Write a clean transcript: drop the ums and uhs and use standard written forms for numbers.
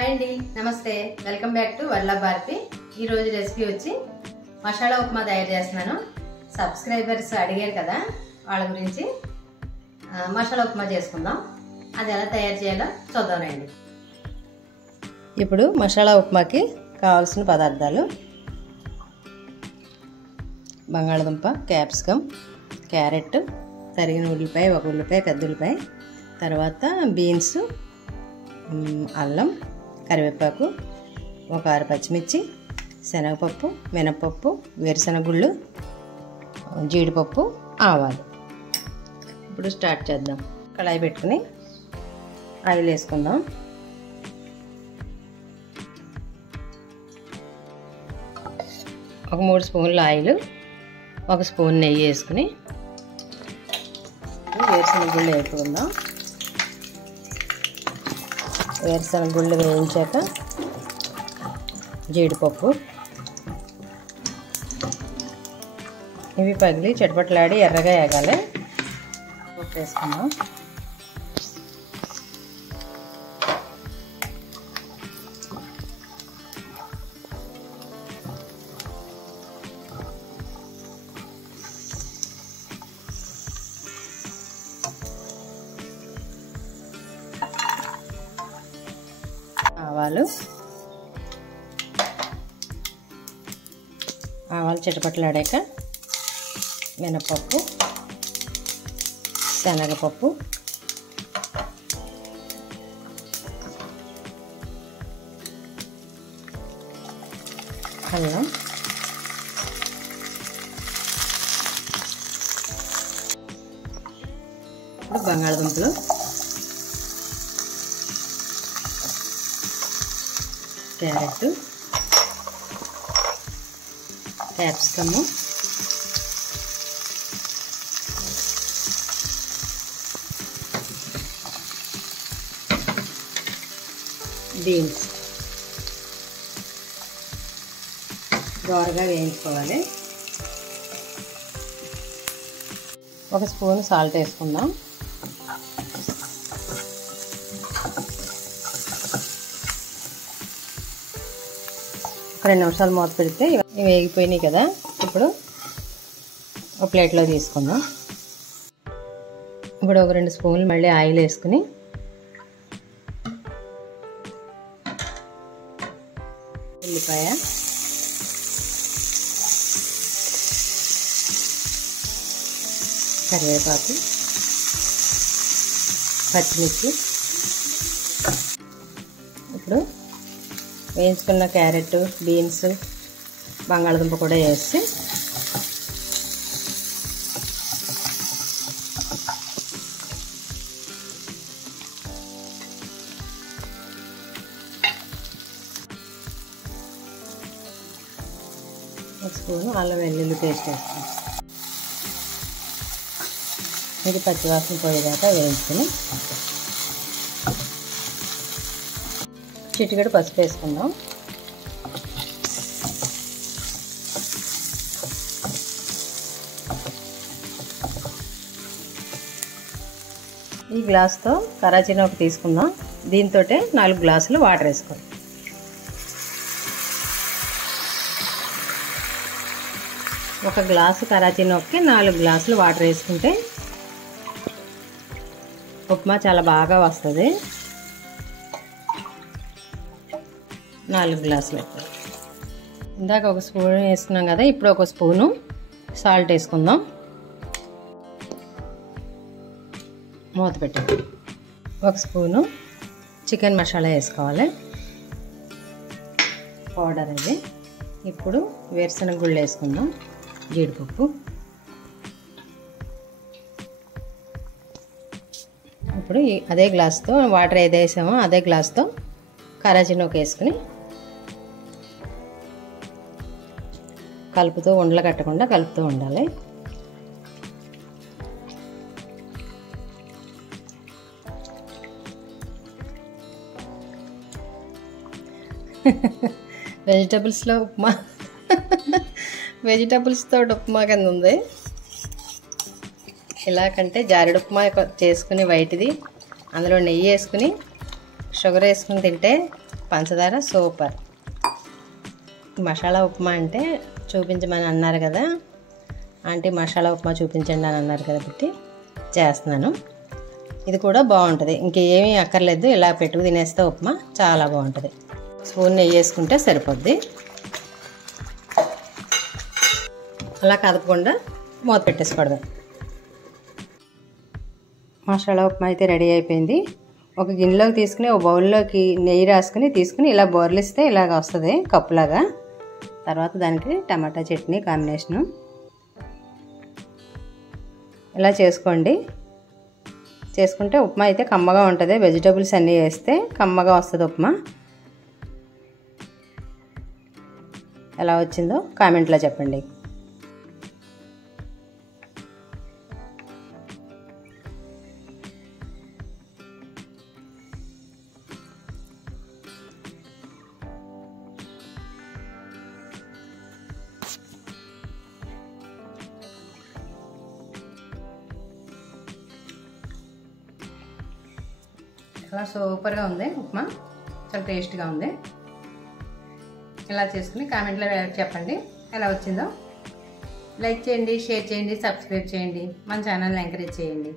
Hi అండి, నమస్తే. Welcome back to world of Bharati. ఈ రోజు రెసిపీ వచ్చి మసాలా ఉప్మా తయారు చేస్తున్నాను. సబ్స్క్రైబర్స్ అడిగారు కదా, వాళ్ళ గురించి మసాలా ఉప్మా చేసుకుందాం. అది ఎలా తయారు చేయాలో చూద్దాం రండి. ఇప్పుడు మసాలా ఉప్మాకి కావాల్సిన పదార్థాలు: బంగాళదుంప, క్యాప్సికమ్, క్యారెట్, తరిగిన ఉల్లిపాయ, ఒక ఉల్లిపాయ, పెద్ద ఉల్లిపాయ, తర్వాత బీన్స్, అల్లం, కరివేపాకు, ఒక 6 పచ్చిమిర్చి, శనగపప్పు, మినపప్పు, వేరుశనగుళ్ళు, జీడిపప్పు, ఆవాలు. ఇప్పుడు స్టార్ట్ చేద్దాం. కళాయి పెట్టుకుని ఆయిల్ వేసుకుందాం. ఒక 3 స్పూన్ల ఆయిల్, 1 స్పూన్ నెయ్యి వేసుకుని వేరుశనగుళ్ళు వేసుకుందాం. వేరుశనగుళ్ళు వేయించాక జీడిపప్పు, ఇవి పగిలి చిటపట్లాడి ఎర్రగా వేగాలి. ఉప్పు వేసుకుందాం. ఆవాలు చిటపట్లాడాక మినపప్పు, శనగపప్పు, అల్లం, బంగాళదుంపలు, క్యారెట్, క్యాప్సికము, బీన్స్ దోరగా వేయించుకోవాలి. 1 స్పూన్ సాల్ట్ వేసుకుందాం. ఒక 2 నిమిషాలు మూత పెడితే ఇవి వేగిపోయినాయి కదా. ఇప్పుడు ఒక ప్లేట్లో తీసుకుందాం. ఇప్పుడు ఒక 2 స్పూన్లు మళ్ళీ ఆయిల్ వేసుకుని ఉల్లిపాయ, కరివేపాకు, పచ్చిమిర్చి, ఇప్పుడు వేయించుకున్న క్యారెట్, బీన్స్, బంగాళదుంప కూడా వేసి ఒక స్పూను అల్లం వెల్లుల్లి పేస్ట్ వేస్తాం. ఇది పచ్చివాసన పోయేదాకా వేయించుకుని చిటికెడు పసుపు వేసుకుందాం. ఈ గ్లాస్తో కరాచీని ఒకటి తీసుకుందాం. దీంతో 4 గ్లాసులు వాటర్ వేసుకోండి. ఒక గ్లాసు కరాచీ నొక్కి 4 గ్లాసులు వాటర్ వేసుకుంటే ఉప్మా చాలా బాగా వస్తుంది. 4 గ్లాసులు. ఇందాక 1 స్పూన్ వేసుకున్నాం కదా, ఇప్పుడు 1 స్పూను సాల్ట్ వేసుకుందాం. మూత పెట్టి 1 స్పూను చికెన్ మసాలా వేసుకోవాలి, పౌడర్ అది. ఇప్పుడు వేరుశనగుళ్ళు వేసుకుందాం, జీడిపప్పు, ఇప్పుడు అదే గ్లాస్తో వాటర్ ఏది వేసామో అదే గ్లాస్తో కరాచీనోకి వేసుకుని కలుపుతూ ఉండలు కట్టకుండా కలుపుతూ ఉండాలి. వెజిటబుల్స్లో ఉప్మా, వెజిటబుల్స్తో ఉప్మా కింద ఉంది. ఇలా కంటే జారెడు ఉప్మా చేసుకుని వైట్ది అందులో నెయ్యి వేసుకుని షుగర్ వేసుకుని తింటే పంచదార సూపర్. మసాలా ఉప్మా అంటే చూపించమని అన్నారు కదా ఆంటీ, మసాలా ఉప్మా చూపించండి అని అన్నారు కదా, పెట్టి చేస్తున్నాను. ఇది కూడా బాగుంటుంది, ఇంకేమీ అక్కర్లేదు, ఇలా పెట్టుకు తినేస్తే ఉప్మా చాలా బాగుంటుంది. స్పూన్ నెయ్యి వేసుకుంటే సరిపోద్ది. అలా కదపకుండా మూత పెట్టేసుకోవడమే. మసాలా ఉప్మా అయితే రెడీ అయిపోయింది. ఒక గిన్నెలోకి తీసుకుని ఒక బౌల్లోకి నెయ్యి రాసుకుని తీసుకుని ఇలా బోర్లిస్తే ఇలాగ వస్తుంది కప్పులాగా. తర్వాత దానికి టమాటా చట్నీ కాంబినేషను. ఇలా చేసుకోండి. చేసుకుంటే ఉప్మా అయితే కమ్మగా ఉంటుంది. వెజిటబుల్స్ అన్నీ వేస్తే కమ్మగా వస్తుంది ఉప్మా. ఎలా వచ్చిందో కామెంట్లో చెప్పండి. చాలా సూపర్గా ఉంది ఉప్మా, చాలా టేస్ట్గా ఉంది. ఇలా చేసుకుని కామెంట్లో చెప్పండి ఎలా వచ్చిందో. లైక్ చేయండి, షేర్ చేయండి, సబ్స్క్రైబ్ చేయండి, మన ఛానల్ని ఎంకరేజ్ చేయండి.